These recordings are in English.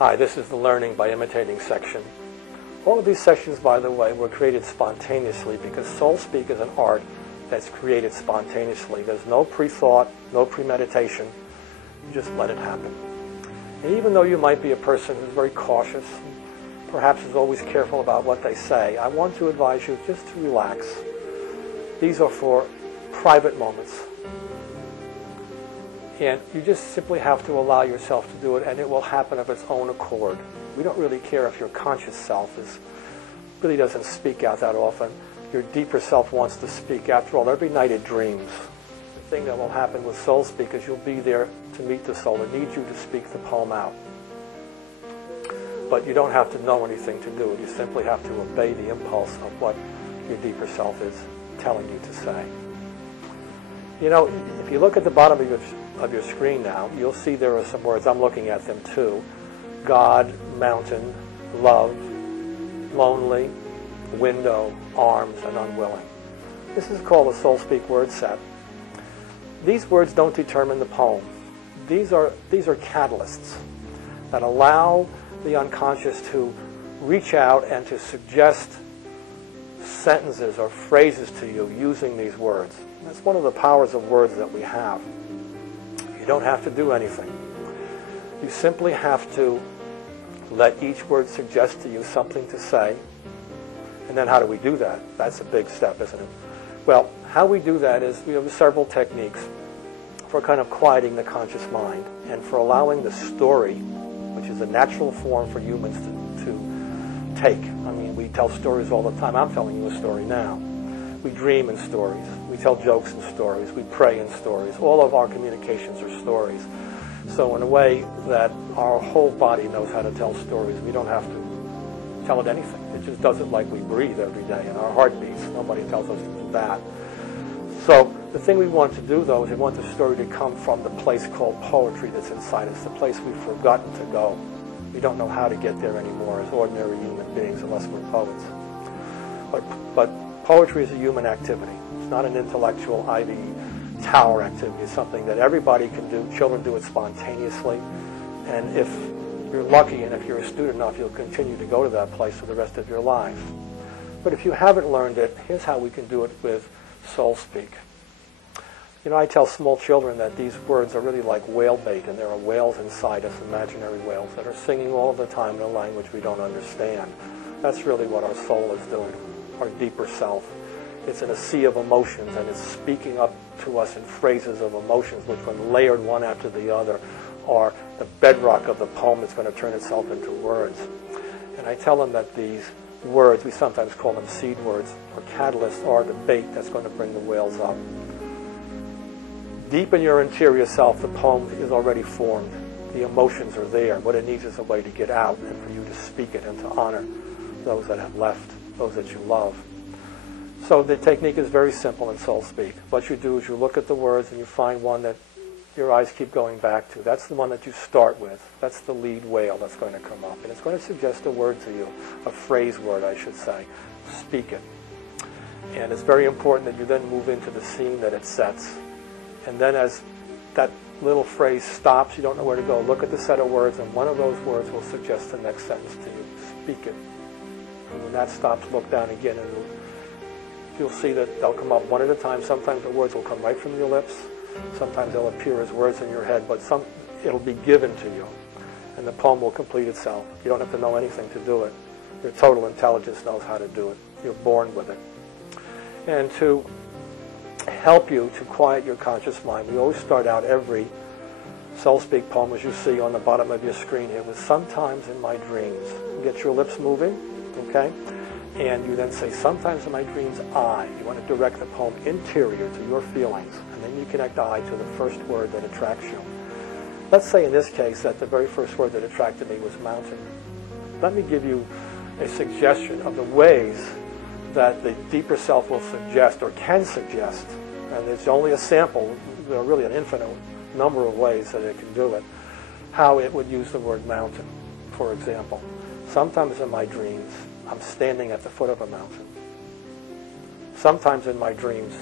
Hi, this is the Learning by Imitating section. All of these sections, by the way, were created spontaneously because Soul Speak is an art that's created spontaneously. There's no pre-thought, no premeditation. You just let it happen. And even though you might be a person who's very cautious, perhaps is always careful about what they say, I want to advise you just to relax. These are for private moments. And you just simply have to allow yourself to do it, and it will happen of its own accord. We don't really care if your conscious self really doesn't speak out that often. Your deeper self wants to speak. After all, every night it dreams. The thing that will happen with Soul Speak is you'll be there to meet the soul. It needs you to speak the poem out. But you don't have to know anything to do it. You simply have to obey the impulse of what your deeper self is telling you to say. You know, if you look at the bottom of your screen now, you'll see there are some words. I'm looking at them too. God, mountain, love, lonely, window, arms, and unwilling. This is called a Soul Speak word set. These words don't determine the poem. These are catalysts that allow the unconscious to reach out and to suggest sentences or phrases to you using these words. That's one of the powers of words that we have. You don't have to do anything. You simply have to let each word suggest to you something to say. And then how do we do that? That's a big step, isn't it? Well, how we do that is we have several techniques for kind of quieting the conscious mind and for allowing the story, which is a natural form for humans to take. I mean, we tell stories all the time. I'm telling you a story now. We dream in stories. We tell jokes in stories. We pray in stories. All of our communications are stories. So in a way that our whole body knows how to tell stories, we don't have to tell it anything. It just does it like we breathe every day and our heart beats. Nobody tells us to do that. So the thing we want to do, though, is we want the story to come from the place called poetry that's inside us, the place we've forgotten to go. We don't know how to get there anymore as ordinary human beings unless we're poets. But poetry is a human activity. It's not an intellectual Ivy Tower activity. It's something that everybody can do. Children do it spontaneously. And if you're lucky and if you're a student enough, you'll continue to go to that place for the rest of your life. But if you haven't learned it, here's how we can do it with Soul Speak. You know, I tell small children that these words are really like whale bait, and there are whales inside us, imaginary whales, that are singing all the time in a language we don't understand. That's really what our soul is doing, our deeper self. It's in a sea of emotions, and it's speaking up to us in phrases of emotions, which when layered one after the other are the bedrock of the poem that's going to turn itself into words. And I tell them that these words, we sometimes call them seed words, or catalysts, are the bait that's going to bring the whales up. Deep in your interior self, the poem is already formed. The emotions are there. What it needs is a way to get out and for you to speak it and to honor those that have left, those that you love. So the technique is very simple in Soul Speak. What you do is you look at the words and you find one that your eyes keep going back to. That's the one that you start with. That's the lead whale that's going to come up. And it's going to suggest a word to you, a phrase word, I should say. Speak it. And it's very important that you then move into the scene that it sets. And then as that little phrase stops, you don't know where to go, look at the set of words, and one of those words will suggest the next sentence to you. Speak it. And when that stops, look down again, and you'll see that they'll come up one at a time. Sometimes the words will come right from your lips. Sometimes they'll appear as words in your head, but it'll be given to you, and the poem will complete itself. You don't have to know anything to do it. Your total intelligence knows how to do it. You're born with it. And to help you to quiet your conscious mind, we always start out every Soul Speak poem, as you see on the bottom of your screen here, with sometimes in my dreams. You get your lips moving, okay? And you then say, sometimes in my dreams, I. You want to direct the poem interior to your feelings. And then you connect I to the first word that attracts you. Let's say in this case that the very first word that attracted me was mountain. Let me give you a suggestion of the ways that the deeper self will suggest or can suggest. And it's only a sample. There are really an infinite number of ways that it can do it. How it would use the word mountain, for example. Sometimes in my dreams, I'm standing at the foot of a mountain. Sometimes in my dreams,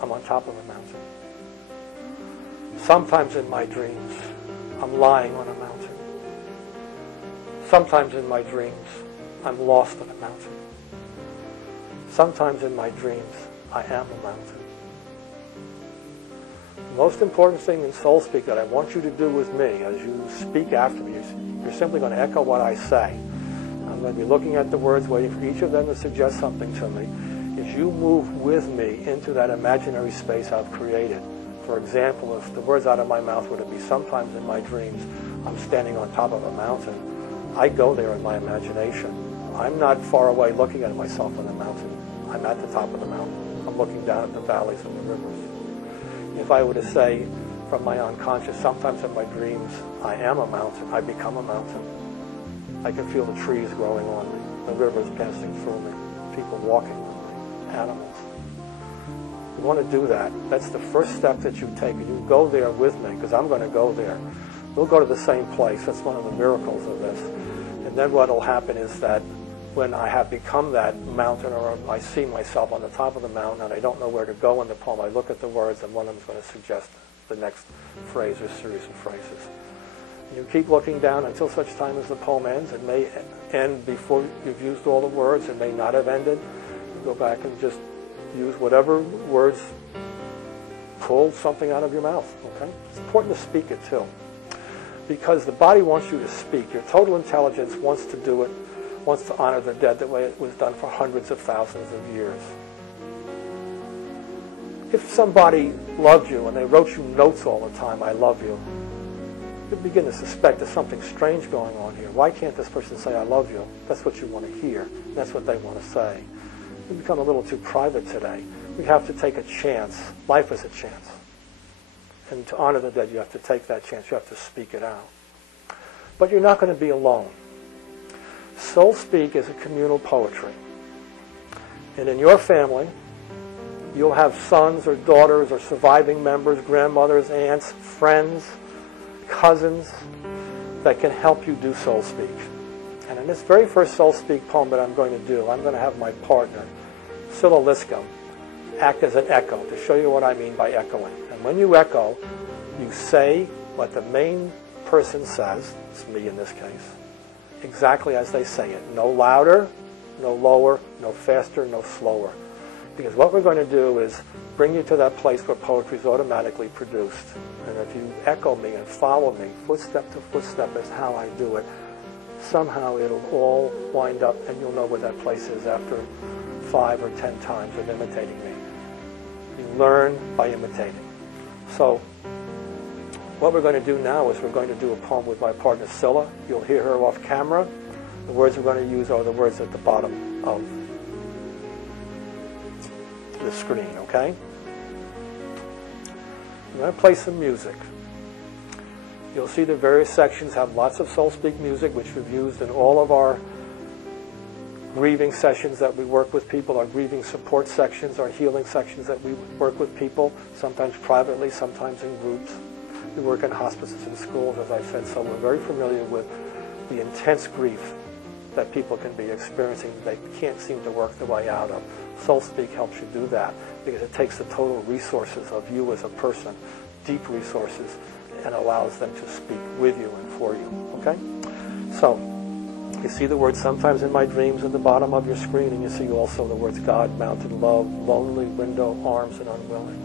I'm on top of a mountain. Sometimes in my dreams, I'm lying on a mountain. Sometimes in my dreams, I'm lost on a mountain. Sometimes in my dreams, I am a mountain. The most important thing in Soul Speak that I want you to do with me as you speak after me, you're simply going to echo what I say. I'm going to be looking at the words, waiting for each of them to suggest something to me. Is you move with me into that imaginary space I've created. For example, if the words out of my mouth were to be, sometimes in my dreams, I'm standing on top of a mountain, I go there in my imagination. I'm not far away looking at myself on the mountain. I'm at the top of the mountain. I'm looking down at the valleys and the rivers. If I were to say from my unconscious, sometimes in my dreams, I am a mountain, I become a mountain. I can feel the trees growing on me, the rivers passing through me, people walking on me, animals. You want to do that. That's the first step that you take. You go there with me, because I'm going to go there. We'll go to the same place. That's one of the miracles of this. And then what will happen is that when I have become that mountain, or I see myself on the top of the mountain and I don't know where to go in the poem, I look at the words and one of them is going to suggest the next phrase or series of phrases. You keep looking down until such time as the poem ends. It may end before you've used all the words. It may not have ended. You go back and just use whatever words pull something out of your mouth. Okay? It's important to speak it too, because the body wants you to speak. Your total intelligence wants to do it, wants to honor the dead the way it was done for hundreds of thousands of years. If somebody loved you and they wrote you notes all the time, I love you, you begin to suspect there's something strange going on here. Why can't this person say, I love you? That's what you want to hear. That's what they want to say. We become a little too private today. We have to take a chance. Life is a chance. And to honor the dead, you have to take that chance. You have to speak it out. But you're not going to be alone. Soul Speak is a communal poetry. And in your family, you'll have sons or daughters or surviving members, grandmothers, aunts, friends, cousins that can help you do Soul Speak. And in this very first Soul Speak poem that I'm going to do, I'm going to have my partner, Scylla Liscombe, act as an echo to show you what I mean by echoing. And when you echo, you say what the main person says, it's me in this case, exactly as they say it. No louder, no lower, no faster, no slower. Because what we're going to do is bring you to that place where poetry is automatically produced. And if you echo me and follow me, footstep to footstep is how I do it, somehow it'll all wind up and you'll know where that place is after 5 or 10 times of imitating me. You learn by imitating. So what we're going to do now is we're going to do a poem with my partner Scylla. You'll hear her off camera. The words we're going to use are the words at the bottom of the screen, okay? I'm going to play some music. You'll see the various sections have lots of Soul Speak music, which we've used in all of our grieving sessions that we work with people, our grieving support sections, our healing sections that we work with people, sometimes privately, sometimes in groups. We work in hospices and schools, as I said, so we're very familiar with the intense grief that people can be experiencing that they can't seem to work their way out of. Soul Speak helps you do that because it takes the total resources of you as a person, deep resources, and allows them to speak with you and for you, okay? So, you see the words sometimes in my dreams at the bottom of your screen, and you see also the words God, mountain, love, lonely, window, arms, and unwilling.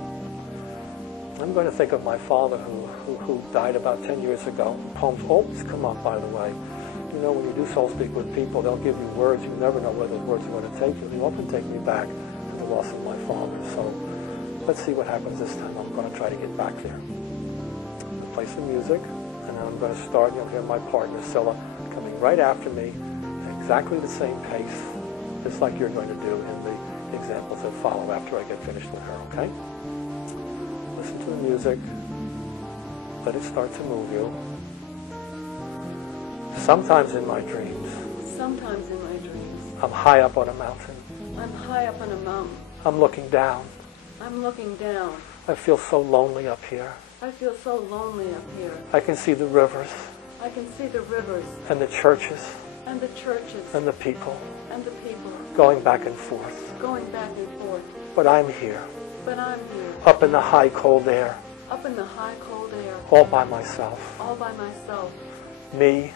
I'm going to think of my father who died about 10 years ago. Poems always come up, by the way. You know, when you do Soul Speak with people, they'll give you words. You never know where those words are going to take you. They often take me back to the loss of my father. So let's see what happens this time. I'm going to try to get back there. I'll play some music, and then I'm going to start. You'll hear my partner, Scylla, coming right after me at exactly the same pace, just like you're going to do in the examples that follow after I get finished with her, okay? Listen to the music. Let it start to move you. Sometimes in my dreams, I'm high up on a mountain. I'm high up on a mountain. I'm looking down. I'm looking down. I feel so lonely up here. I feel so lonely up here. I can see the rivers. I can see the rivers. And the churches. And the churches. And the people. And the people. Going back and forth. Going back and forth. But I'm here. But I'm here. Up in the high cold air. Up in the high cold air. All by myself. All by myself. Me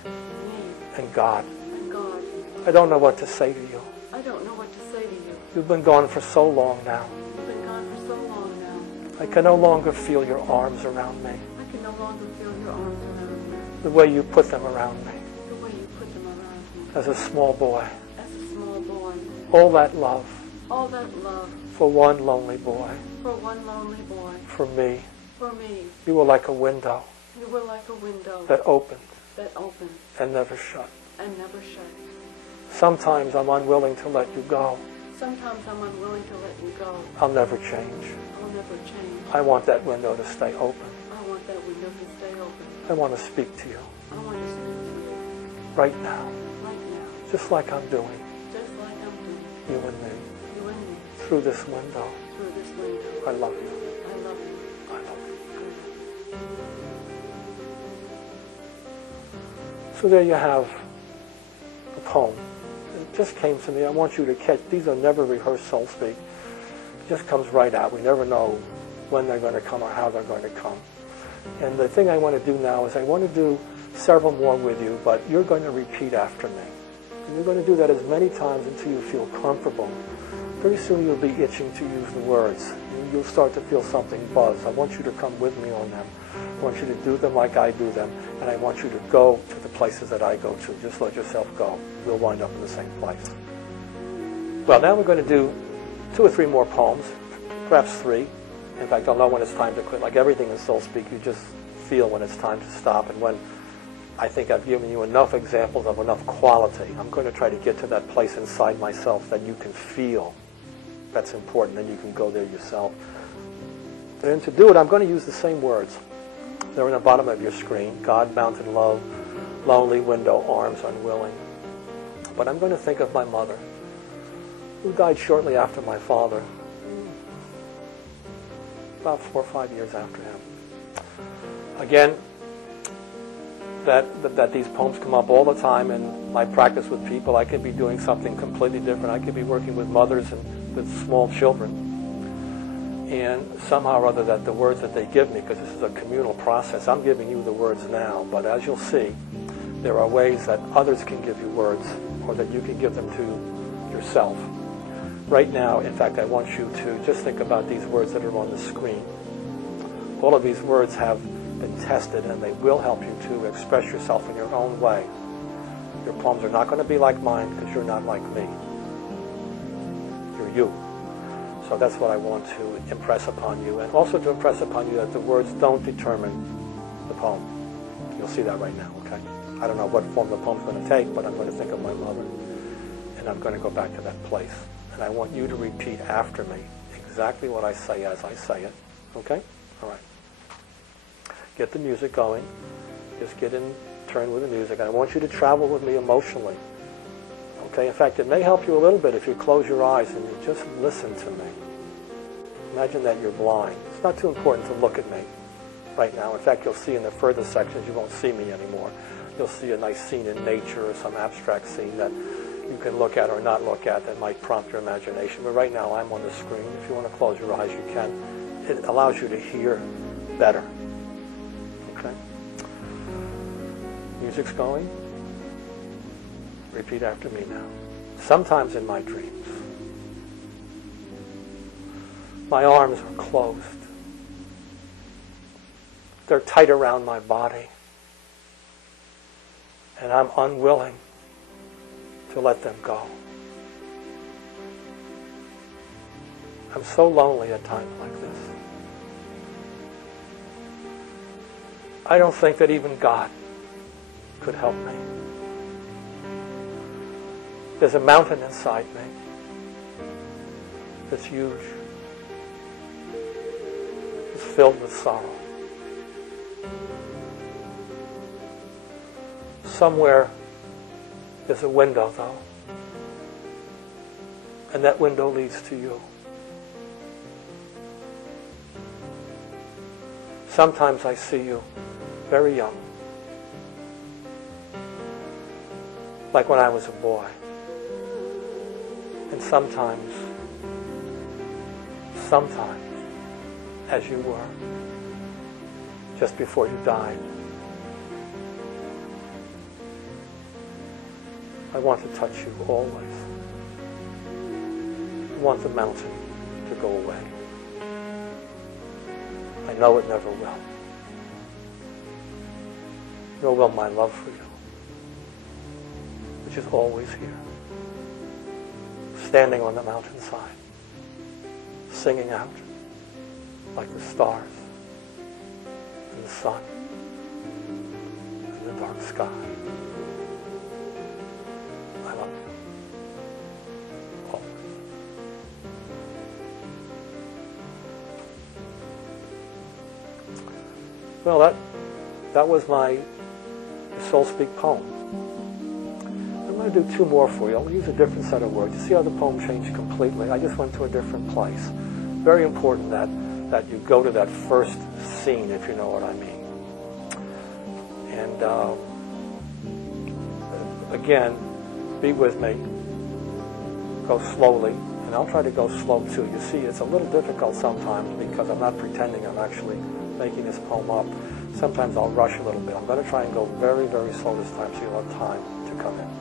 and God. and God. I don't know what to say to you. I don't know what to say to you. You've been gone for so long now. You've been gone for so long now. I can no longer feel your arms around me, I can no longer feel your arms around me, the way you put them around me the way you put them around me. as a small boy. As a small boy, All that love all that love for one lonely boy, for one lonely boy, for me. for me. You were like a window You were like a window that opened that opened and never shut. and never shut. Sometimes I'm unwilling to let you go. Sometimes I'm unwilling to let you go. I'll never change. I'll never change. I want that window to stay open. I want that window to stay open. I want to speak to you I want to speak to you right now, right now, just like I'm doing, just like I'm doing, you and me, you and me, through this window. through this window. I love you. I love you. I love you. So there you have the poem. It just came to me. I want you to catch. These are never rehearsed soul speak. It just comes right out. We never know when they're going to come or how they're going to come. And the thing I want to do now is I want to do several more with you, but you're going to repeat after me. And you're going to do that as many times until you feel comfortable. Very soon you'll be itching to use the words. You'll start to feel something buzz. I want you to come with me on them. I want you to do them like I do them, and I want you to go to the places that I go to. Just let yourself go. We'll wind up in the same place. Well, now we're going to do 2 or 3 more poems, perhaps 3. In fact, I'll know when it's time to quit. Like everything in Soul Speak, you just feel when it's time to stop. And when I think I've given you enough examples of enough quality, I'm going to try to get to that place inside myself that you can feel. That's important. Then you can go there yourself. And to do it, I'm going to use the same words. They're in the bottom of your screen. God, mountain love, lonely window, arms unwilling. But I'm going to think of my mother, who died shortly after my father, about 4 or 5 years after him. Again, that these poems come up all the time in my practice with people. I could be doing something completely different. I could be working with mothers and with small children. And somehow or other that the words that they give me, because this is a communal process, I'm giving you the words now, but as you'll see, there are ways that others can give you words or that you can give them to yourself. Right now, in fact, I want you to just think about these words that are on the screen. All of these words have been tested and they will help you to express yourself in your own way. Your poems are not going to be like mine because you're not like me. You're you. So that's what I want to impress upon you, and also to impress upon you that the words don't determine the poem. You'll see that right now, okay? I don't know what form the poem's going to take, but I'm going to think of my mother, and I'm going to go back to that place. And I want you to repeat after me exactly what I say as I say it, okay? All right. Get the music going. Just get in turn with the music. And I want you to travel with me emotionally. Okay, in fact, it may help you a little bit if you close your eyes and you just listen to me. Imagine that you're blind. It's not too important to look at me right now. In fact, you'll see in the further sections you won't see me anymore. You'll see a nice scene in nature or some abstract scene that you can look at or not look at that might prompt your imagination. But right now I'm on the screen. If you want to close your eyes, you can. It allows you to hear better. Okay? Music's going. Repeat after me now. Sometimes in my dreams, my arms are closed. They're tight around my body. And I'm unwilling to let them go. I'm so lonely at times like this. I don't think that even God could help me. There's a mountain inside me that's huge. It's filled with sorrow. Somewhere there's a window, though. And that window leads to you. Sometimes I see you very young. Like when I was a boy. And sometimes, as you were, just before you died. I want to touch you always. I want the mountain to go away. I know it never will. Nor will my love for you, which is always here, standing on the mountainside, singing out like the stars and the sun and the dark sky. I love you. Always. Well, that was my Soul Speak poem. I'm going to do two more for you. I'll use a different set of words. You see how the poem changed completely? I just went to a different place. Very important that you go to that first scene, if you know what I mean. And again, be with me. Go slowly, and I'll try to go slow too. You see, it's a little difficult sometimes because I'm not pretending I'm actually making this poem up. Sometimes I'll rush a little bit. I'm going to try and go very, very slow this time so you'll have time to come in.